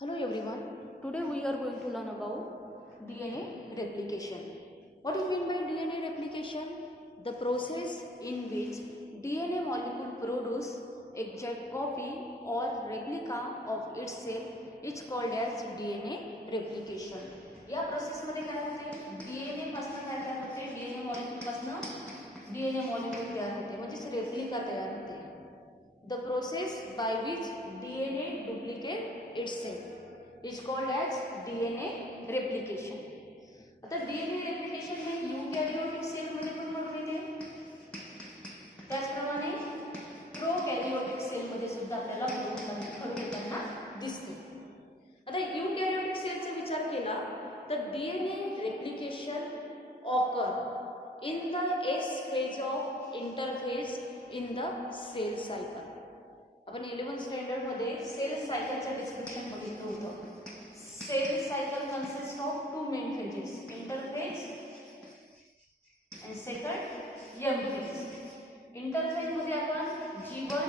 Hello everyone, today we are going to learn about DNA replication. What is meant by DNA replication? The process in which DNA molecule produce exact copy or replica of itself is called as DNA replication. या process मध्ये काय होते? DNA पासून काय तयार होते? DNA molecule पासून DNA molecule तयार होते म्हणजे रेप्लिका तयार होते. The process by which DNA duplicate itself is called as DNA replication. आता DNA replication हे यूकॅरियोटिक सेल मध्ये पण घडते, त्याचप्रमाणे प्रोकॅरियोटिक सेल मध्ये सुद्धा आपल्याला घडताना दिसते. आता यूकॅरियोटिक सेलचा विचार केला तर DNA replication occur in the S phase of interphase in the cell cycle. आपण 11th स्टँडर्ड मध्ये सेल सायकलचं डिस्क्रिप्शन बघितलं होतं. Cell cycle consist of two main phases, interphase and second M phase. Interphase मध्ये आपण G1,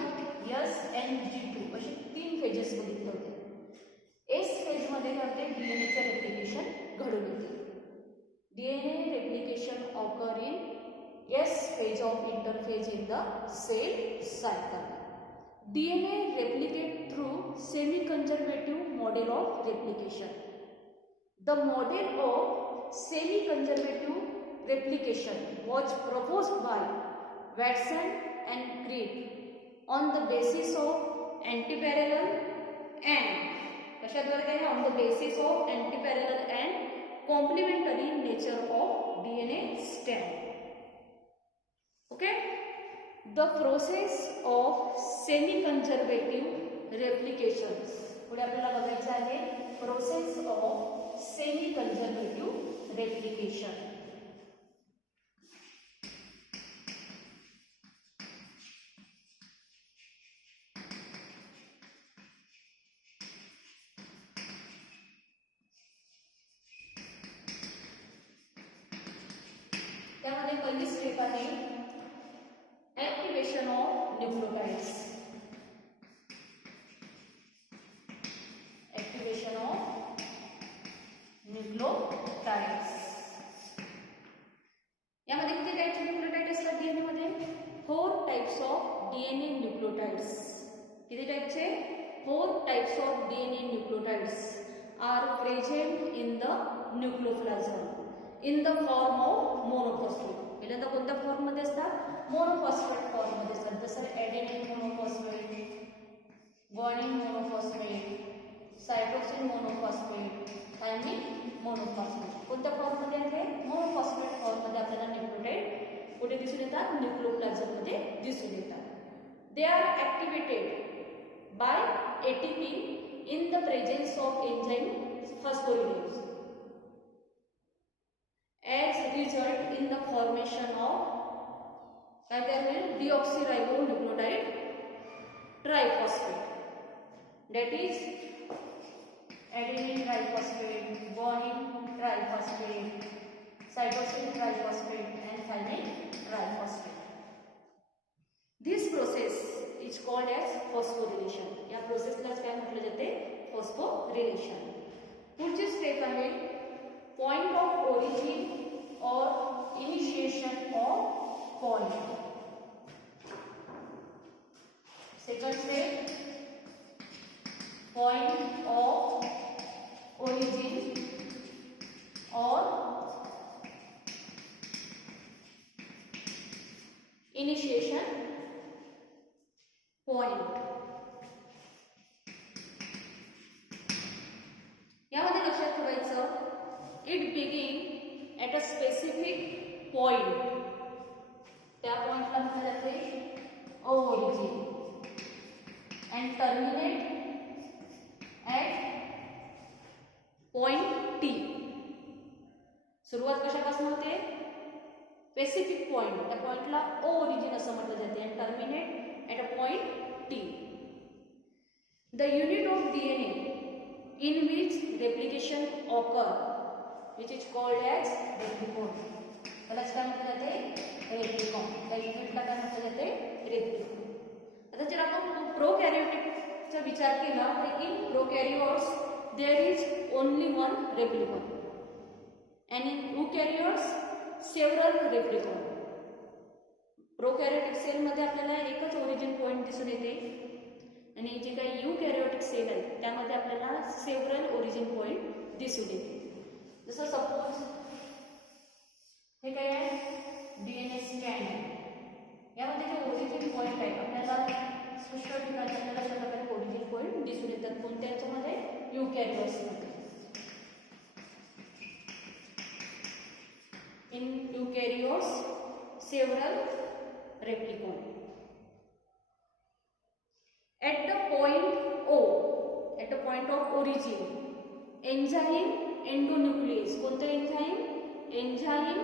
S and G2 असे तीन phases बघितले होते. एस फेज मध्ये काय डीएनएचं रेप्लिकेशन घडून येते. DNA replication occur in S phase of interphase in the cell cycle. DNA replicate through semi-conservative model of replication. The model of semi-conservative replication was proposed by Watson and Crick on the basis of antiparallel and on the basis of antiparallel and complementary nature of DNA strand. Okay, the process of semi-conservative replications. पुढे आपल्याला बघायचं आहे process of semi conservative replication. त्यामध्ये पहिली step आहे activation of nucleotides. Activation of nucleotides. यामध्ये किती types nucleotide असतात डीएनए मध्ये? 4 टाइप्स ऑफ डीएनए न्यूक्लियोटाइड्स. किती टाइपचे? 4 types of DNA nucleotides are present in the nucleoplasm in the form of monophosphate. पहिल्यांदा कोणत्या फॉर्म मध्ये असतात? मोनोफॉस्फेट फॉर्म मध्ये असतात. जसं adenine monophosphate, guanine monophosphate, cytosine monophosphate, thymine monophosphate. कोणत्या फॉर्म मध्ये आहे? मोनोफॉस्फेट फॉर्म मध्ये आपल्याला न्यूक्लियोटाइड कुठे दिसून येतात? न्यूक्लियोप्लाझम मध्ये दिसून येतात. They are activated by ATP in the presence of enzyme phosphorylase as result in the formation of काय तयार होईल? deoxyribonucleotide triphosphate, that is adenine triphosphate, guanine triphosphate, cytosine triphosphate and thymine triphosphate. This process is called as phosphorylation. या प्रोसेसलाच काय म्हटलं जाते? phosphorylation. पुढची step आहे point of origin or initiation of point. Second step, point of origin or initiation point. यामध्ये लक्षात ठेवायचं it begin at a specific point. त्या पॉइंटला म्हटलं जाते origin and terminate at point T. सुरुवात कशापासून होते? Specific point. त्या पॉइंटला origin असं म्हटलं जाते and terminate at a point T. The unit of DNA in which replication occur, which is called as replicon. त्यालाच काय म्हटलं जाते? रेप्लिकॉन. त्या युनिटला काय म्हटलं जाते? रेप्लिकॉन. आता जर आपण प्रोकॅरियोटिकचा विचार केला तर in prokaryotes replicon. And in eukaryotes, several replicon. Prokaryotic सेलमध्ये आपल्याला एकच ओरिजिन पॉइंट दिसून येते आणि जे काही यूकॅरियोटिक सेल आहेत त्यामध्ये आपल्याला सेव्हरल ओरिजिन पॉइंट दिसून येते. जसं सपोज हे काय आहे डीएनए स्ट्रँड आहे, यामध्ये जे ओरिजिन पॉइंट आहे आपल्याला स्पष्ट ठिकाणी आपल्याला अशा प्रकारे ओरिजिन पॉइंट दिसून येतात. कोणत्या याच्यामध्ये यूकॅरियोट्समध्ये. In eukaryotes several replicon. At the point of origin, enzyme endonuclease. कोणतं enzyme? Enzyme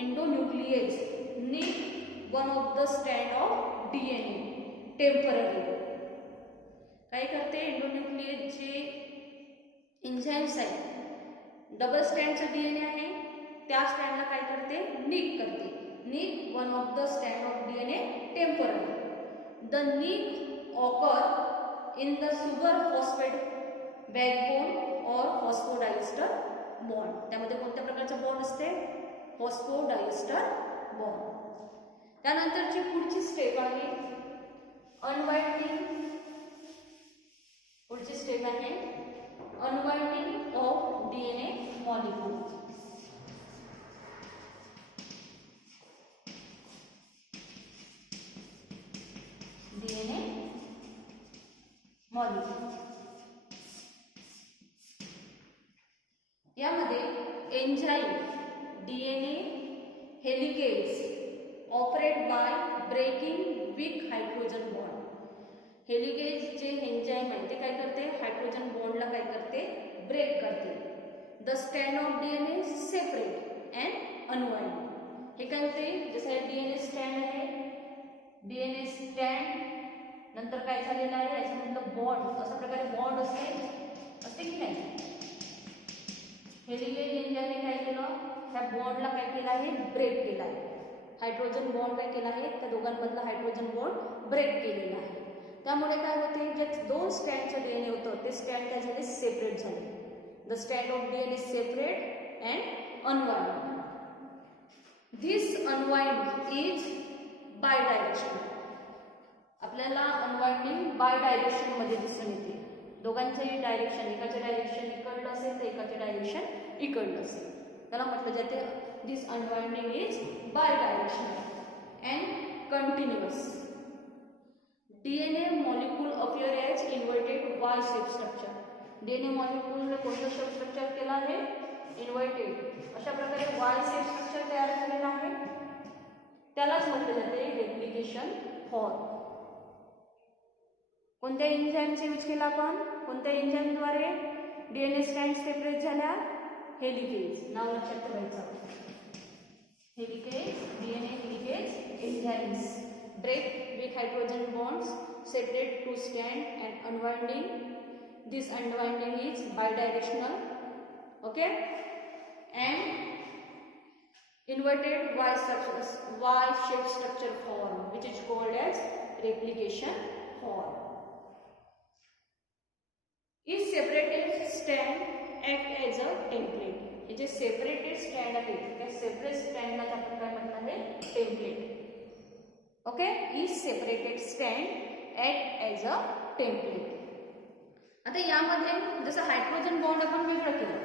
endonuclease need one of the strand of DNA temporarily. काय करते एंडोन्यूक्लियस जे एन्झाईम्स आहेत, डबल स्ट्रँडचं डीएनए आहे त्या स्ट्रँडला काय करते? निक करते. nick one of the strand of DNA temporarily. The nick occur in the sugar phosphate backbone or phosphodiester bond. त्यामध्ये कोणत्या प्रकारचा बॉन्ड असते? Phosphodiester bond. त्यानंतरची पुढची स्टेप आहे अनवाइंडिंग. पुढची स्टेप आहे unwinding of DNA molecule. DNA molecule यामध्ये enzyme DNA helicase operate by breaking weak hydrogen bond. Helicase जे एन्झाईम आहे ते काय करते? हायड्रोजन बॉन्डला काय करते? ब्रेक करते. The stand of DNA separate and unwind. हे काय होते? जसं डीएनए स्टँड आहे, डीएनए स्टँड नंतर काय झालेलं आहे याच्यामधलं बॉन्ड, अशा प्रकारे बॉन्ड असते की नाही? हेलिकेज एन्झाईमने काय केलं? त्या बॉन्डला काय केलं आहे? ब्रेक केला आहे. हायड्रोजन बॉन्ड काय केला आहे? त्या दोघांमधला हायड्रोजन बॉन्ड ब्रेक केलेला आहे. त्यामुळे काय होते? जे दोन स्टँडचं डीएनए होतं ते स्टँड काय झाले? सेपरेट झाले. The stand of DNA separate and unwind. This unwind is bi direction. आपल्याला अनवाइंडिंग बाय डायरेक्शन मध्ये दिसून येते. दोघांचंही डायरेक्शन, एकाचे डायरेक्शन इकडलं असेल तर एकाचे डायरेक्शन इकडलं असेल. त्याला म्हटलं जाते this unwinding is bi direction and continuous. DNA molecule appear as inverted Y shape structure. DNA molecule कोणतं शेप स्ट्रक्चर केलं आहे? इन्व्हर्टेड. अशा प्रकारे वाय शेप स्ट्रक्चर तयार झालेलं आहे. त्यालाच म्हटलं जाते रेप्लिकेशन फॉर्म. कोणत्या एन्झाईमचा यूज केला आपण? कोणत्या एन्झाईमद्वारे डीएनए स्ट्रँड सेपरेट झाल्या? हेलिकेज. नाव लक्षात ठेवायचं. Helicase, DNA helicase enzymes break with hydrogen bonds, separate two strand and unwinding. This unwinding is bidirectional, okay, and inverted Y-shaped structure form, which is called as replication form. Each separated strand act as a template. हे जे separated strand आहे त्या separate strand ला आपण काय म्हणणार आहे? template. Okay, each separated strand act as a template. आता यामध्ये जसं हायड्रोजन बॉन्ड आपण वेगळं केलं,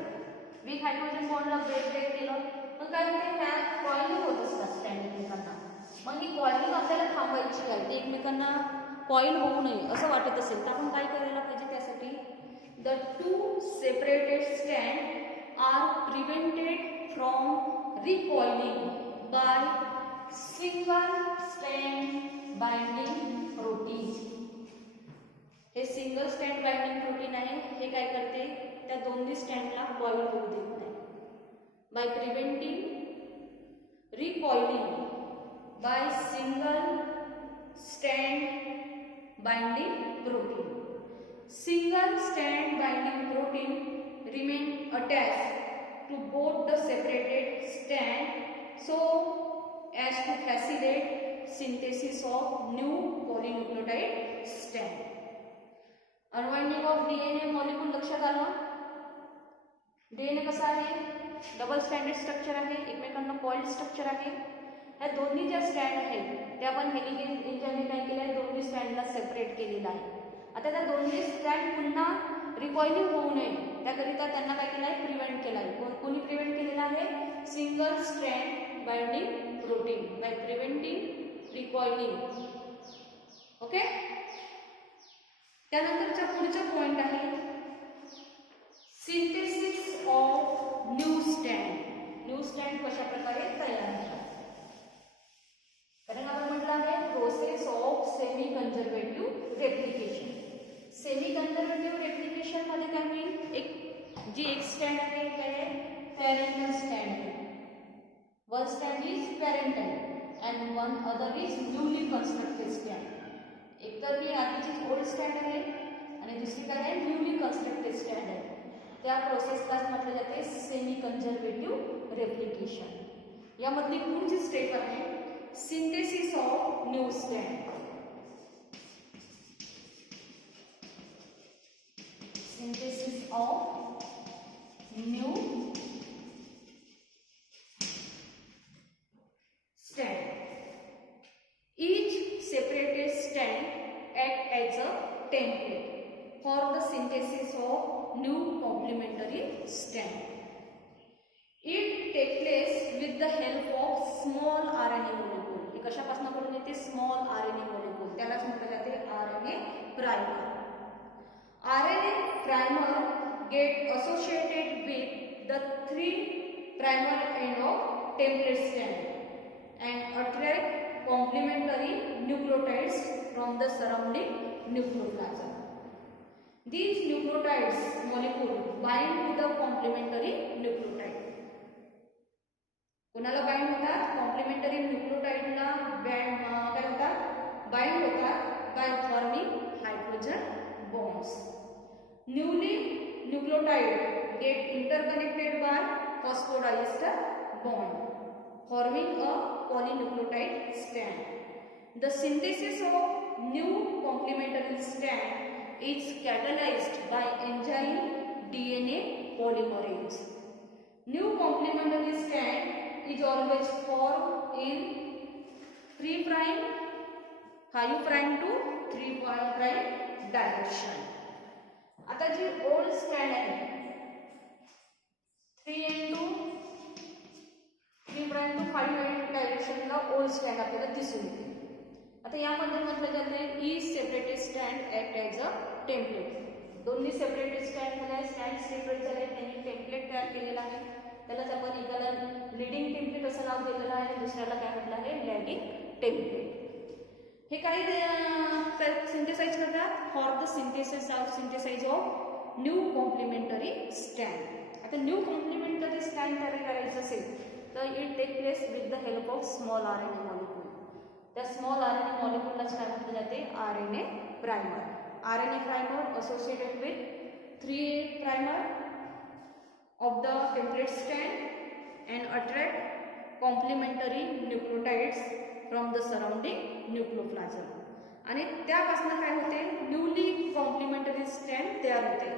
वीक हायड्रोजन बॉन्डला ब्रेक केलं, मग काय होते? ह्या कॉइलिंग होत असतात स्ट्रँड एकमेकांना. मग ही कॉइलिंग आपल्याला थांबवायची आहे, ते एकमेकांना कॉइल होऊ नये असं वाटत असेल तर आपण काय करायला पाहिजे? त्यासाठी the two separated strand are prevented from recoiling by single strand binding protein. हे सिंगल स्ट्रँड बाइंडिंग प्रोटीन आहे. हे काय करते? त्या दोन्ही स्ट्रँडला कॉइल होऊ देत नाही. By preventing recoiling by single strand binding protein. Single strand binding protein remain attached to both the separated strand so as to facilitate synthesis of new polynucleotide strand. Unwinding of DNA molecule लक्षात आलं? DNA कसा आहे, double standard structure आहे, एकमेकांना coiled structure आहे. ह्या दोन्ही ज्या स्टँड आहेत त्या पण हेलिगेज एंजाइमने काय केलं आहे, दोन्ही स्टँडला सेपरेट केलेलं आहे. आता त्या दोन्ही स्टँड पुन्हा रिकॉइलिंग होऊ नये त्याकरिता त्यांना काय केलं आहे, प्रिव्हेंट केलं आहे. कोणी प्रिव्हेंट केलेलं आहे, single strand binding protein bye preventing recoiling. Okay. त्यानंतरचा पुढचा पॉइंट आहे synthesis of new stand. New stand कशा प्रकारे तयार होतात, कारण आपण म्हटलं आहे process of semi conservative replication. Semi conservative replication मध्ये काय होईल, एक स्टँड आहे काय आहे, पॅरेंटल स्टँड आहे. One stand is parental and one other is newly constructed stand. एक तर ही आधीची ओल्ड स्टँड आहे आणि दुसरी काय आहे, न्यूली कन्स्ट्रक्टेड स्टँड आहे. त्या प्रोसेसलाच म्हटलं जाते सेमी कंजर्वेटिव्ह रेप्लिकेशन. यामधली पुढची स्टेप आहे synthesis of new stand. Synthesis of new stand. Each separated strand act as a template for the synthesis of new complementary strand. It takes place with the help of small RNA molecule. हे कशापासून करून येते, small RNA molecule. त्यालाच म्हटलं जाते RNA primer. RNA primer get associated with the 3' end of template strand and attract complementary nucleotides from the surrounding nucleoplasm. These nucleotides molecule bind to the complementary nucleotide. कोणाला bind होतात, complementary न्यूक्लियोटाइडला काय होतात, bind होतात by forming hydrogen bonds. Newly nucleotide get interconnected by phosphodiester bond forming a polynucleotide strand. The synthesis of new complementary strand is catalyzed by enzyme DNA polymerase. New complementary strand is always formed in 3' 5' to 3' direction. आता जी old stand आहे 3 to 3' to 5' डायरेक्शनला old stand आपल्याला दिसून येते. आता यामध्ये म्हटलं जातं each separated stand act as a template. दोन्ही सेपरेटेड स्टँड झाले, स्टँड सेपरेट झाले, त्यांनी टेम्पलेट तयार केलेला आहे. त्यालाच आपण एकाला लीडिंग टेम्पलेट असं नाव दिलेलं आहे, दुसऱ्याला काय म्हटलं आहे, लॅगिंग टेम्पलेट. हे काही सिंथेसाइज करतात for the synthesize of new complementary stand. आता न्यू कॉम्प्लिमेंटरी स्टँड तयार करायचं असेल तर it take place with the help of small RNA molecule. त्या स्मॉल RNA मॉलिक्यूललाच काय म्हटलं जाते, RNA primer. RNA primer associated with 3' of the template strand and attract complementary nucleotides from the surrounding nucleoplasm. आणि त्यापासून काय होते, न्यूली कॉम्प्लिमेंटरी स्टँड तयार होते.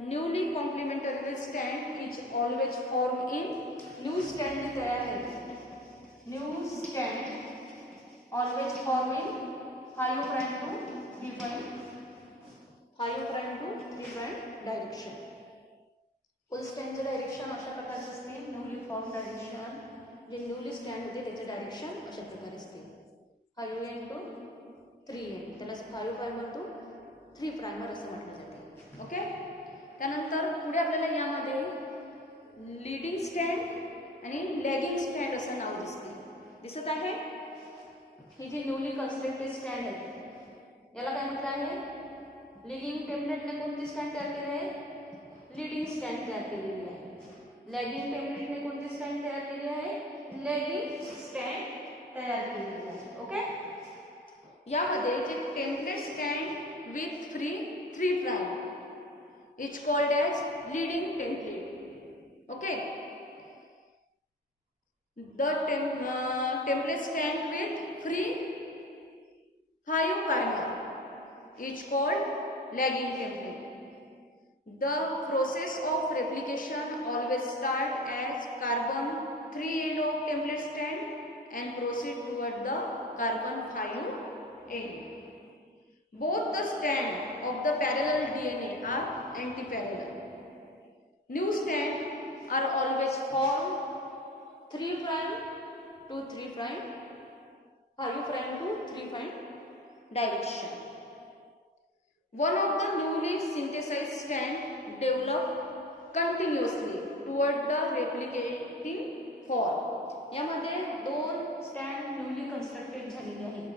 Newly complementary stand is always form in new stand तयार आहे. New stand always form in 5' to 3' direction. Full स्टँडचं direction अशा प्रकारचं असते, न्यूली फॉर्म डायरेक्शन जे न्यूली स्टँड होते त्याचे डायरेक्शन अशा प्रकारे असते. 5' to 3' त्याला 5' to 3' असं म्हटलं जाते. ओके. त्यानंतर पुढे आपल्याला यामध्ये लीडिंग स्टँड आणि लॅगिंग स्टँड असं नाव दिसत आहे. ही जी न्यूली कन्स्ट्रक्टेड स्टँड आहे याला काय म्हटलं आहे, लीडिंग टेम्पलेटने कोणती स्टँड तयार केली आहे, लीडिंग स्टँड तयार केलेली आहे. लॅगिंग टेम्पलेटने कोणती स्टँड तयार केली आहे, लॅगिंग स्टँड तयार केलेली आहे. ओके. यामध्ये जे template stand with 3' is called as leading template. Okay. The template stand with 5' is called lagging template. The process of replication always start as carbon 3 end of template strand and proceed toward the carbon 5 end. Both the strand of the parallel DNA are antiparallel. New strands are always formed 3' to 3', 5' to 3' direction. One of the newly synthesized strands develop continuously toward the replicating form. यामध्ये दोन stand newly constructed झालेले आहेत.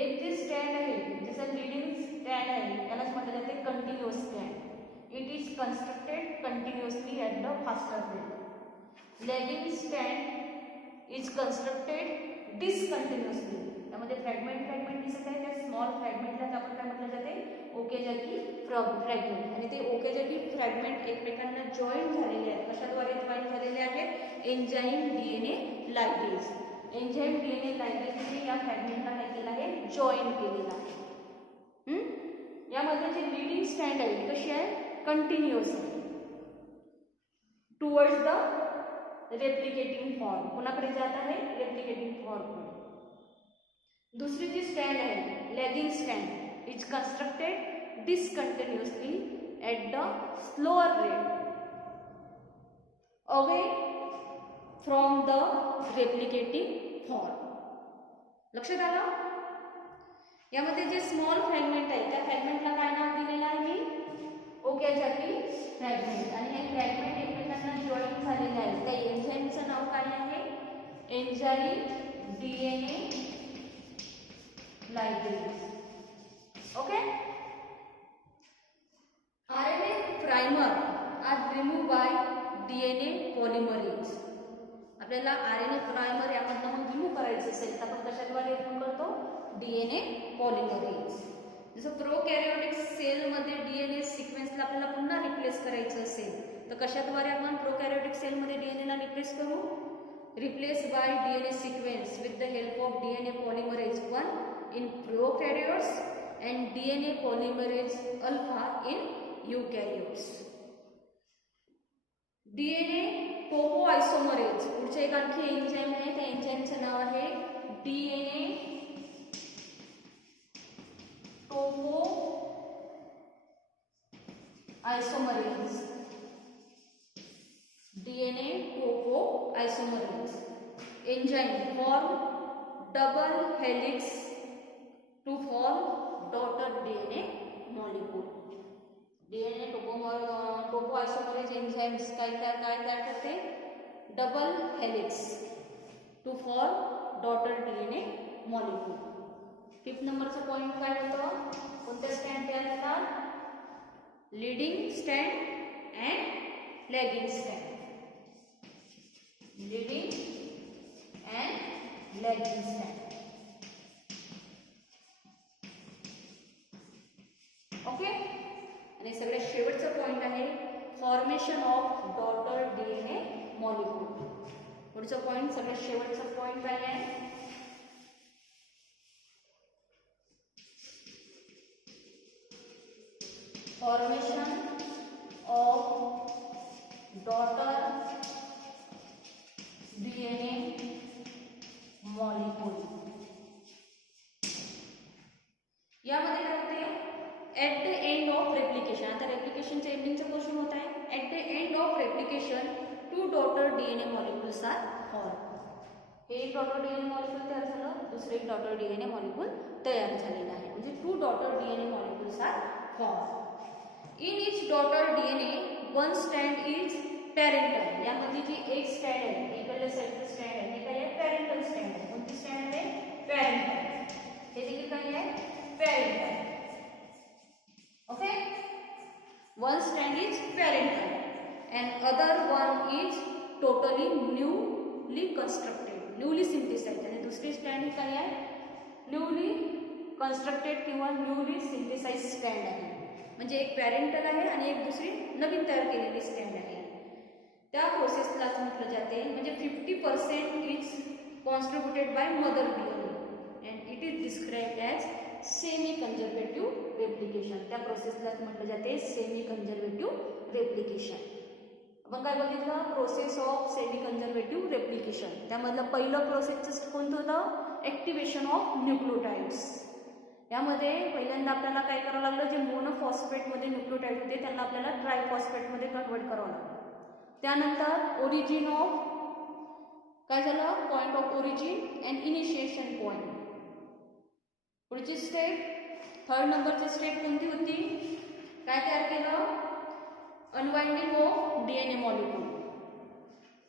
एक जे stand आहे जसं leading stand आहे त्यालाच म्हटलं जाते continuous stand. It is constructed continuously at the faster rate. Lagging stand is constructed डिसकंटिन्युअसली. त्यामध्ये फ्रॅगमेंट दिसत आहे. त्या स्मॉल फ्रॅगमेंटलाच आपण काय म्हटलं जाते ओकेजागी फ्रॅगमेंट. आणि ते ओकेजागी फ्रॅगमेंट एकमेकांना जॉईन झालेले आहेत. कशाद्वारे जॉईन झालेले आहेत? Enzyme DNA ligase. Enzyme DNA लायगेजने या फ्रॅगमेंटला काय केलं आहे? जॉईन केलेलं आहे. यामध्ये जे लीडिंग स्टँड आहे ती कशी आहे? कंटिन्युअस आहे टुवर्ड्स द रेप्लिकेटिंग फॉर्म. कोणाकडे जात आहे? Replicating form. दुसरी जी स्टँड आहे lagging stand is constructed discontinuously at the slower rate away from the replicating form. लक्षात आलं? यामध्ये जे स्मॉल फ्रॅगमेंट आहे त्या फ्रॅगमेंटला काय नाव दिलेलं आहे मी? ओकेजागी फ्रॅगमेंट. आणि हे फ्रॅगमेंट एकमेकांना जॉईन झालेले आहेत. त्या एन्झाईमचं नाव काय आहे? Enzyme DNA ligase. Okay? RNA primer are removed by DNA polymerase. आपल्याला RNA primer यामधनं मग रिमूव्ह करायचं असेल तर आपण कशाद्वारे रिमूव्ह करतो? DNA polymerase. जसं प्रोकॅरियोटिक सेलमध्ये DNA सिक्वेन्सला आपल्याला पुन्हा रिप्लेस करायचं असेल तर कशाद्वारे आपण प्रोकॅरियोटिक सेलमध्ये DNA ला रिप्लेस करू? Replace by DNA sequence with the help of DNA polymerase 1 in prokaryotes and DNA polymerase alpha in eukaryotes. DNA topoisomerase पुढचे एक आणखी एन्झाईम आहे. त्या एन्झाईमचं नाव आहे DNA topoisomerase. DNA topoisomerase enzyme form double helix to form daughter DNA molecule. DNA topoisomerase enzymes काय तयार करते? Double helix to form daughter DNA molecule. 5th नंबरचा पॉइंट काय होतं? कोणत्या स्टँड तयार होतात? Leading stand and lagging stand. Leading and lagging stand. Okay. आणि सगळ्यात शेवटचा पॉइंट आहे formation of daughter DNA molecule. पुढचा पॉइंट सगळ्यात शेवटचा पॉइंट काय आहे? Formation of daughter DNA molecule. यामध्ये काय होते? At the end of replication. आता रेप्लिकेशनच्या एंडिंगचं पोर्शन होत आहे. At the end of replication 2 daughter DNA molecules are form. हे एक डॉटर DNA मॉलिक्यूल तयार झालं, दुसरे एक डॉटर DNA मॉलिक्यूल तयार झालेलं आहे. म्हणजे 2 daughter DNA molecules are form. In each daughter DNA one stand is parental. यामध्ये जी एक स्टँड आहे इकडल्या साईडचं स्टँड आहे हे काय आहे? पॅरेंटल स्टँड आहे. कोणती स्टँड आहे? पॅरेंटल. हे देखील काय आहे? Parental. Okay, one strand is parental and other one is totally newly constructed, newly synthesized. आणि दुसरी स्टँड काय आहे? न्यूली कन्स्ट्रक्टेड किंवा न्यूली सिंथेसाइज स्टँड आहे. म्हणजे एक पॅरेंटल आहे आणि एक दुसरी नवीन तयार केलेली स्टँड आहे. त्या प्रोसेसलाच म्हटलं जाते. म्हणजे 50% is contributed by mother DNA and it is described as semi conservative replication. त्या प्रोसेसला म्हटलं जाते सेमी कंजर्वेटिव्ह रेप्लिकेशन. आपण काय बघितलं, process of semi conservative replication. त्यामधलं पहिलं प्रोसेसचं कोणतं होतं, ऍक्टिव्हेशन ऑफ न्यूक्लियोटाइड्स. यामध्ये पहिल्यांदा आपल्याला काय करावं लागलं, जे मोनोफॉस्फेटमध्ये न्यूक्लियोटाइड होते त्यांना आपल्याला ट्रायफॉस्फेटमध्ये कन्वर्ट करावं लागलं. त्यानंतर ओरिजिन ऑफ काय झालं, point of origin and initiation point. पुढची स्टेप, थर्ड नंबरची स्टेप कोणती होती, काय तयार केलं, unwinding of DNA molecule.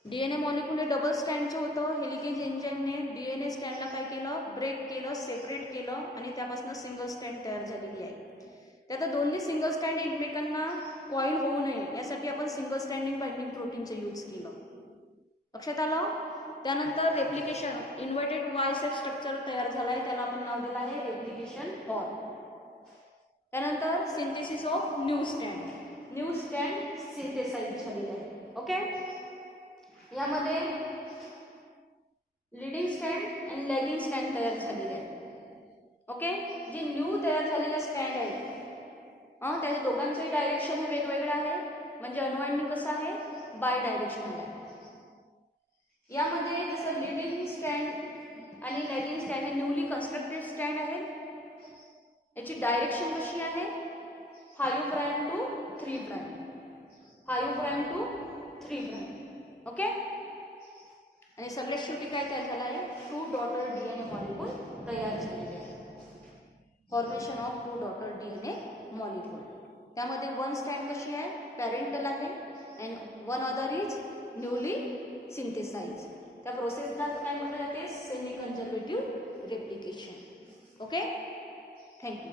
DNA molecule हे डबल स्टँडचं होतं. हेलिकेज एन्जाइमने डीएनए स्टँडला काय केलं, ब्रेक केलं, सेपरेट केलं आणि त्यापासून सिंगल स्टँड तयार झालेली आहे. त्यात दोन्ही सिंगल स्टँड एकमेकांना कॉईल होऊ नये यासाठी आपण सिंगल स्टँडिंग बाइंडिंग प्रोटीनचं यूज केलं. लक्षात आलं. त्यानंतर replication, inverted Y shape structure तयार झाला आहे, त्याला आपण नाव दिलं आहे रेप्लिकेशन हॉल. त्यानंतर synthesis of new stand, new stand synthesize झालेलं आहे. ओके, यामध्ये लीडिंग स्टँड आणि लॅगिंग स्टँड तयार झालेले आहे. ओके, जे न्यू तयार झालेला स्टँड आहे त्याच्या दोघांचंही डायरेक्शन हे वेगवेगळं आहे. म्हणजे अनवाइंडिंग कसं आहे, बाय डायरेक्शन आहे. यामध्ये जसं लीडिंग स्टँड आणि लॅगिंग स्टँड हे न्यूली कन्स्ट्रक्टेड स्टँड आहे. याची डायरेक्शन कशी आहे, 5 prime to 3 prime, 5 prime to 3 prime. Okay, आणि सगळ्यात शेवटी काय तयार झालं आहे, 2 डॉटर डीएनए मॉलिक्यूल तयार झालेले आहे. Formation of 2 daughter DNA molecule. त्यामध्ये 1 स्टँड कशी आहे, पॅरेंटल आहे and 1 other is newly synthesize. त्या प्रोसेसला काय म्हटलं जाते, semi conservative replication. Okay, thank you.